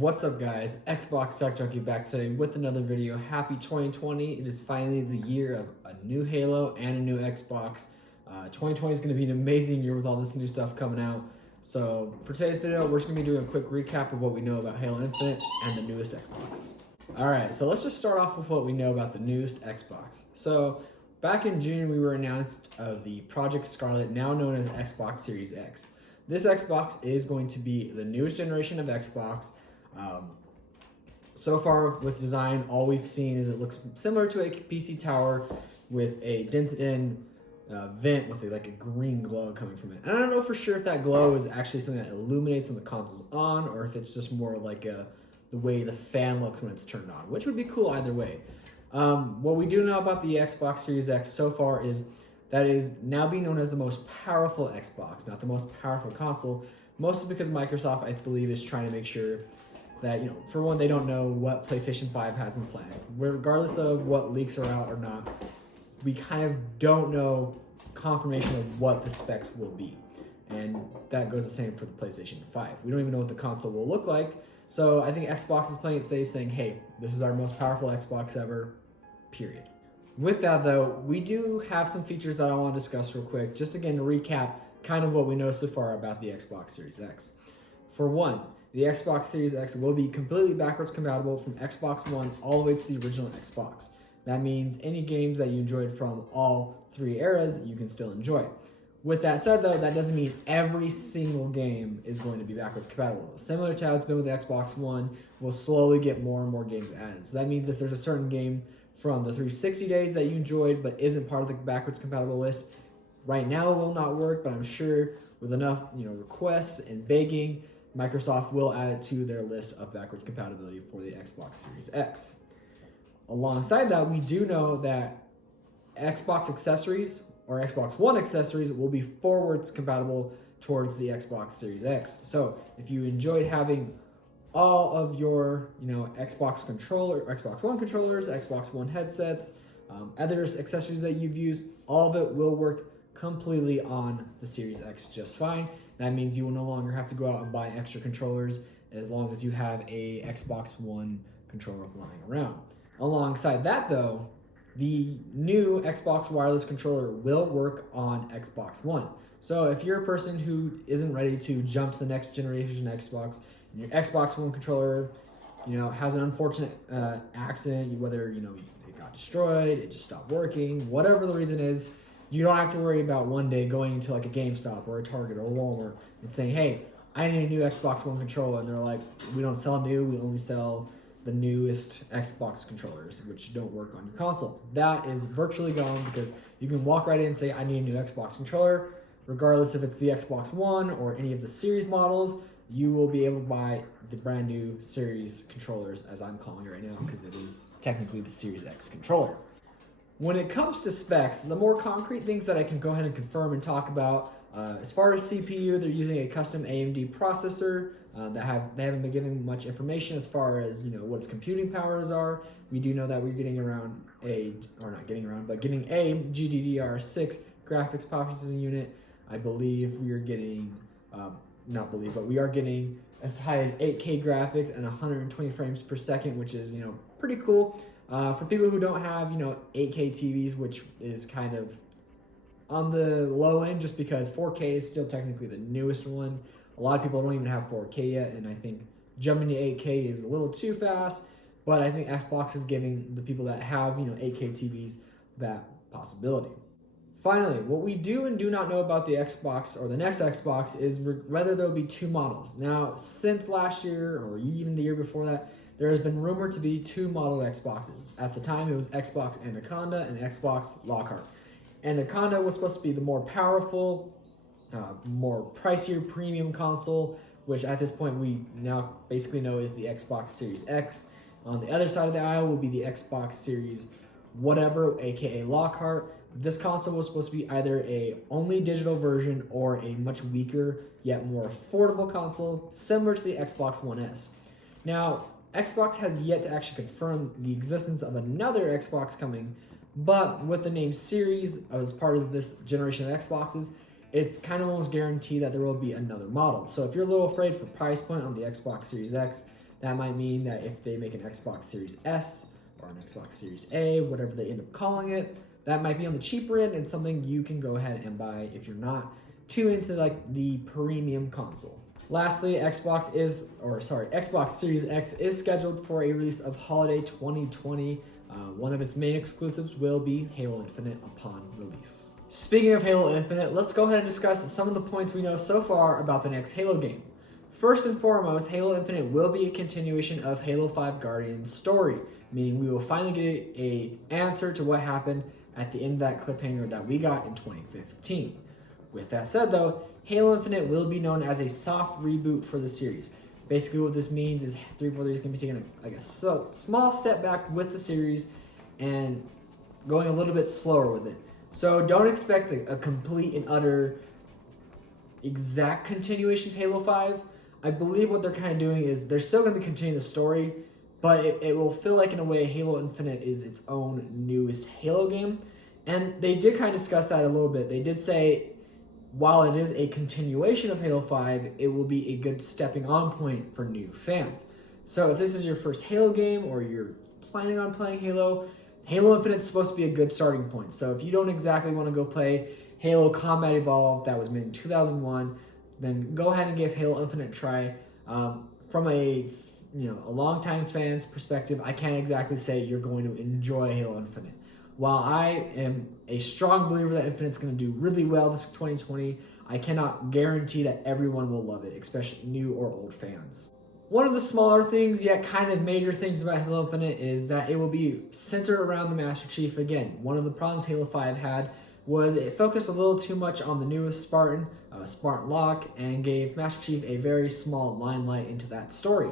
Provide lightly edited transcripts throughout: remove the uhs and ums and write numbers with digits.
What's up guys, Xbox Tech Junkie back today with another video. Happy 2020, it is finally the year of a new Halo and a new Xbox. 2020 is going to be an amazing year with all this new stuff coming out. So for today's video, we're just going to be doing a quick recap of what we know about Halo Infinite and the newest Xbox. Alright, so let's just start off with what we know about the newest Xbox. So back in June we were announced of the Project Scarlet, now known as Xbox Series X. This Xbox is going to be the newest generation of Xbox. So far with design, all we've seen is it looks similar to a PC tower with a dented-in vent with a green glow coming from it. And I don't know for sure if that glow is actually something that illuminates when the console's on, or if it's just more like the way the fan looks when it's turned on, which would be cool either way. What we do know about the Xbox Series X so far is that it is now being known as the most powerful Xbox, not the most powerful console, mostly because Microsoft, I believe, is trying to make sure that, for one, they don't know what PlayStation 5 has in plan. Regardless of what leaks are out or not, we kind of don't know confirmation of what the specs will be. And that goes the same for the PlayStation 5. We don't even know what the console will look like. So I think Xbox is playing it safe, saying, hey, this is our most powerful Xbox ever, period. With that, though, we do have some features that I want to discuss real quick, just again to recap kind of what we know so far about the Xbox Series X. For one, the Xbox Series X will be completely backwards compatible from Xbox One all the way to the original Xbox. That means any games that you enjoyed from all three eras, you can still enjoy. With that said, though, that doesn't mean every single game is going to be backwards compatible. Similar to how it's been with the Xbox One, we'll slowly get more and more games added. So that means if there's a certain game from the 360 days that you enjoyed but isn't part of the backwards compatible list, right now it will not work, but I'm sure with enough requests and begging, Microsoft will add it to their list of backwards compatibility for the Xbox Series X. Alongside that, we do know that Xbox accessories or Xbox One accessories will be forwards compatible towards the Xbox Series X. So if you enjoyed having all of your Xbox controller, Xbox One controllers, Xbox One headsets, other accessories that you've used, all of it will work completely on the Series X just fine. That means you will no longer have to go out and buy extra controllers as long as you have a Xbox One controller lying around. Alongside that, though, the new Xbox wireless controller will work on Xbox One. So if you're a person who isn't ready to jump to the next generation Xbox, and your Xbox One controller, has an unfortunate accident, whether it got destroyed, it just stopped working, whatever the reason is, you don't have to worry about one day going into a GameStop or a Target or a Walmart and saying, hey, I need a new Xbox One controller. And they're like, we don't sell new, we only sell the newest Xbox controllers, which don't work on your console. That is virtually gone because you can walk right in and say, I need a new Xbox controller. Regardless if it's the Xbox One or any of the series models, you will be able to buy the brand new series controllers, as I'm calling it right now, because it is technically the Series X controller. When it comes to specs, the more concrete things that I can go ahead and confirm and talk about, as far as CPU, they're using a custom AMD processor. They haven't been giving much information as far as what its computing powers are. We do know that we're getting getting a GDDR6 graphics processing unit. I believe we are getting, we are getting as high as 8K graphics and 120 frames per second, which is pretty cool. For people who don't have 8K TVs, which is kind of on the low end just because 4K is still technically the newest one. A lot of people don't even have 4K yet, and I think jumping to 8K is a little too fast, but I think Xbox is giving the people that have 8K TVs that possibility. Finally, what we do and do not know about the Xbox or the next Xbox is whether there will be two models. Now, since last year or even the year before that, there has been rumored to be two model Xboxes. At the time, it was Xbox Anaconda and Xbox Lockhart. Anaconda was supposed to be the more powerful, more pricier premium console, which at this point we now basically know is the Xbox Series X. On the other side of the aisle will be the Xbox Series whatever, aka Lockhart. This console was supposed to be either a only digital version or a much weaker yet more affordable console, similar to the Xbox One S. Now, Xbox has yet to actually confirm the existence of another Xbox coming, but with the name Series as part of this generation of Xboxes, it's kind of almost guaranteed that there will be another model. So if you're a little afraid for price point on the Xbox Series X, That might mean that if they make an Xbox Series S or an Xbox Series A, whatever they end up calling it, that might be on the cheaper end and something you can go ahead and buy if you're not too into like the premium console. Lastly, Xbox Series X is scheduled for a release of holiday 2020. One of its main exclusives will be Halo Infinite upon release. Speaking of Halo Infinite, let's go ahead and discuss some of the points we know so far about the next Halo game. First and foremost, Halo Infinite will be a continuation of Halo 5 Guardian's story, meaning we will finally get an answer to what happened at the end of that cliffhanger that we got in 2015. With that said though, Halo Infinite will be known as a soft reboot for the series. Basically what this means is 343 is going to be taking a small step back with the series and going a little bit slower with it. So don't expect a complete and utter exact continuation of Halo 5. I believe what they're kind of doing is they're still going to be continuing the story, but it will feel like in a way Halo Infinite is its own newest Halo game. And they did kind of discuss that a little bit. They did say while it is a continuation of Halo 5, it will be a good stepping on point for new fans. So if this is your first Halo game or you're planning on playing Halo, Halo Infinite is supposed to be a good starting point. So if you don't exactly want to go play Halo Combat Evolved that was made in 2001, then go ahead and give Halo Infinite a try. From a longtime fan's perspective, I can't exactly say you're going to enjoy Halo Infinite. While I am a strong believer that Infinite's going to do really well this 2020, I cannot guarantee that everyone will love it, especially new or old fans. One of the smaller things, yet kind of major things about Halo Infinite is that it will be centered around the Master Chief again. One of the problems Halo 5 had was it focused a little too much on the newest Spartan, Spartan Locke, and gave Master Chief a very small limelight into that story.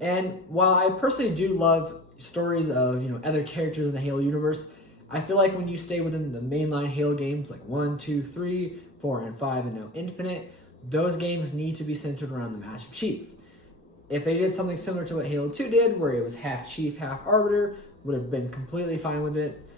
And while I personally do love stories of other characters in the Halo universe, I feel like when you stay within the mainline Halo games like 1, 2, 3, 4, and 5, and now Infinite, those games need to be centered around the Master Chief. If they did something similar to what Halo 2 did, where it was half Chief, half Arbiter, would have been completely fine with it.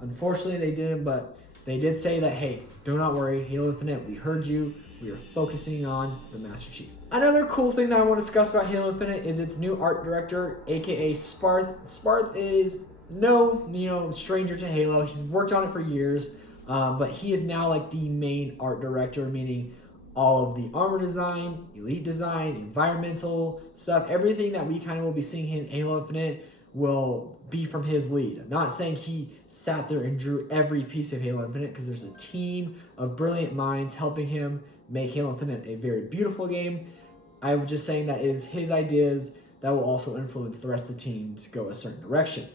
Unfortunately, they didn't, but they did say that, hey, do not worry, Halo Infinite, we heard you. We are focusing on the Master Chief. Another cool thing that I want to discuss about Halo Infinite is its new art director, aka Sparth. Sparth is no stranger to Halo. He's worked on it for years, but he is now like the main art director, meaning all of the armor design, elite design, environmental stuff, everything that we kind of will be seeing in Halo Infinite will be from his lead. I'm not saying he sat there and drew every piece of Halo Infinite, because there's a team of brilliant minds helping him make Halo Infinite a very beautiful game. I'm just saying that it is his ideas that will also influence the rest of the team to go a certain direction.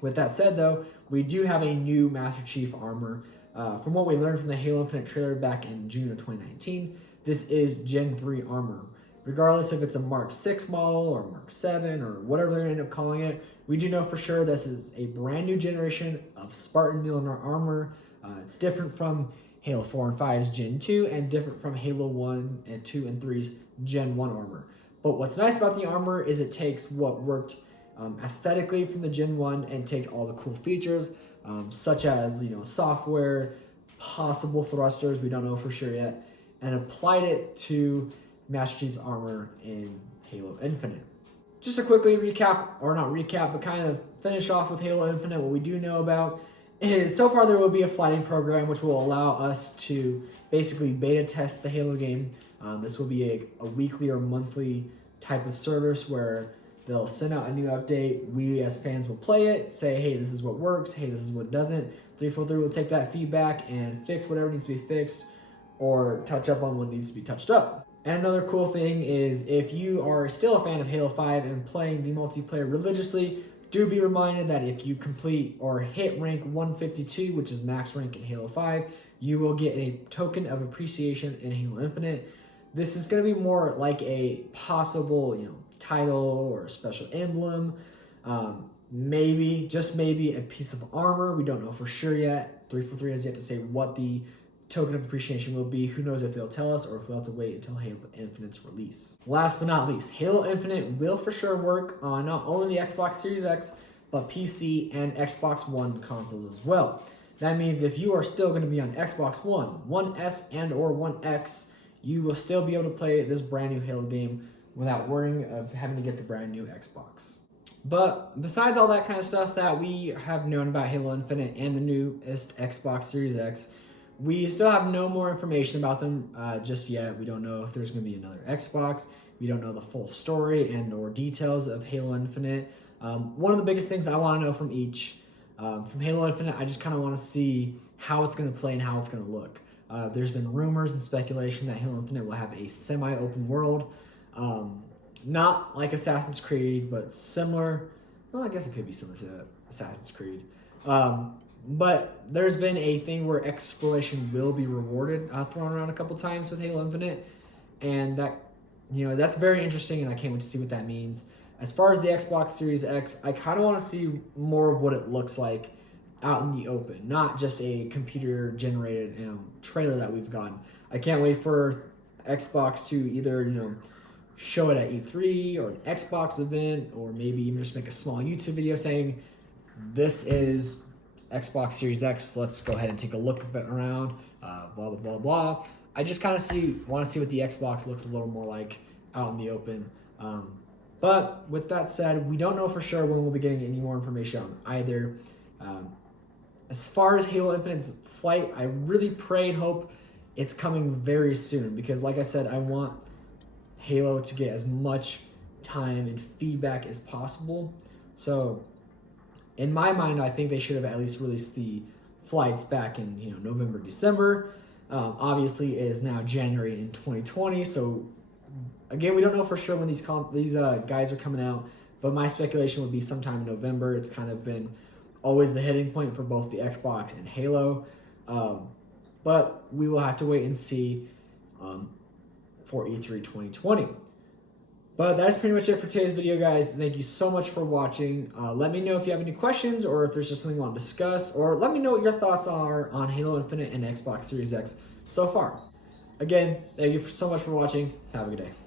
With that said though, we do have a new Master Chief armor. From what we learned from the Halo Infinite trailer back in June of 2019, this is Gen 3 armor. Regardless if it's a Mark 6 model or Mark 7 or whatever they're going to end up calling it, we do know for sure this is a brand new generation of Spartan Millennium armor. It's different from Halo 4 and 5's Gen 2 and different from Halo 1 and 2 and 3's Gen 1 armor. But what's nice about the armor is it takes what worked aesthetically from the Gen 1 and take all the cool features, such as software, possible thrusters, we don't know for sure yet, and applied it to Master Chief's armor in Halo Infinite. Just to quickly recap, or not recap, but kind of finish off with Halo Infinite, what we do know about is so far there will be a flighting program which will allow us to basically beta test the Halo game. This will be a weekly or monthly type of service where they'll send out a new update. We as fans will play it, say, hey, this is what works, hey, this is what doesn't. 343 will take that feedback and fix whatever needs to be fixed or touch up on what needs to be touched up. And another cool thing is if you are still a fan of Halo 5 and playing the multiplayer religiously, do be reminded that if you complete or hit rank 152, which is max rank in Halo 5, you will get a token of appreciation in Halo Infinite. This is going to be more like a possible, title or a special emblem. Maybe, just maybe, a piece of armor. We don't know for sure yet. 343 has yet to say what the token of appreciation will be. Who knows if they'll tell us or if we'll have to wait until Halo Infinite's release. Last but not least, Halo Infinite will for sure work on not only the Xbox Series X, but PC and Xbox One consoles as well. That means if you are still going to be on Xbox One, One S and or One X, you will still be able to play this brand new Halo game without worrying of having to get the brand new Xbox. But besides all that kind of stuff that we have known about Halo Infinite and the newest Xbox Series X, we still have no more information about them just yet. We don't know if there's going to be another Xbox. We don't know the full story and or details of Halo Infinite. One of the biggest things I want to know from Halo Infinite, I just kind of want to see how it's going to play and how it's going to look. There's been rumors and speculation that Halo Infinite will have a semi-open world. Not like Assassin's Creed, but similar. Well, I guess it could be similar to Assassin's Creed. But there's been a thing where exploration will be rewarded, thrown around a couple times with Halo Infinite. And that, that's very interesting, and I can't wait to see what that means. As far as the Xbox Series X, I kind of want to see more of what it looks like out in the open, not just a computer-generated trailer that we've gotten. I can't wait for Xbox to either, show it at E3 or an Xbox event, or maybe even just make a small YouTube video saying, this is Xbox Series X, let's go ahead and take a look around, blah, blah, blah, blah. I just kind of want to see what the Xbox looks a little more like out in the open. But with that said, we don't know for sure when we'll be getting any more information on either. As far as Halo Infinite's flight, I really pray and hope it's coming very soon, because like I said, I want Halo to get as much time and feedback as possible. So in my mind, I think they should have at least released the flights back in November, December. Obviously, it is now January in 2020. So again, we don't know for sure when these guys are coming out, but my speculation would be sometime in November. It's kind of been always the hitting point for both the Xbox and Halo. But we will have to wait and see for E3 2020. But that's pretty much it for today's video, guys. Thank you so much for watching. Let me know if you have any questions, or if there's just something you want to discuss, or let me know what your thoughts are on Halo Infinite and Xbox Series X so far. Again, thank you so much for watching. Have a good day.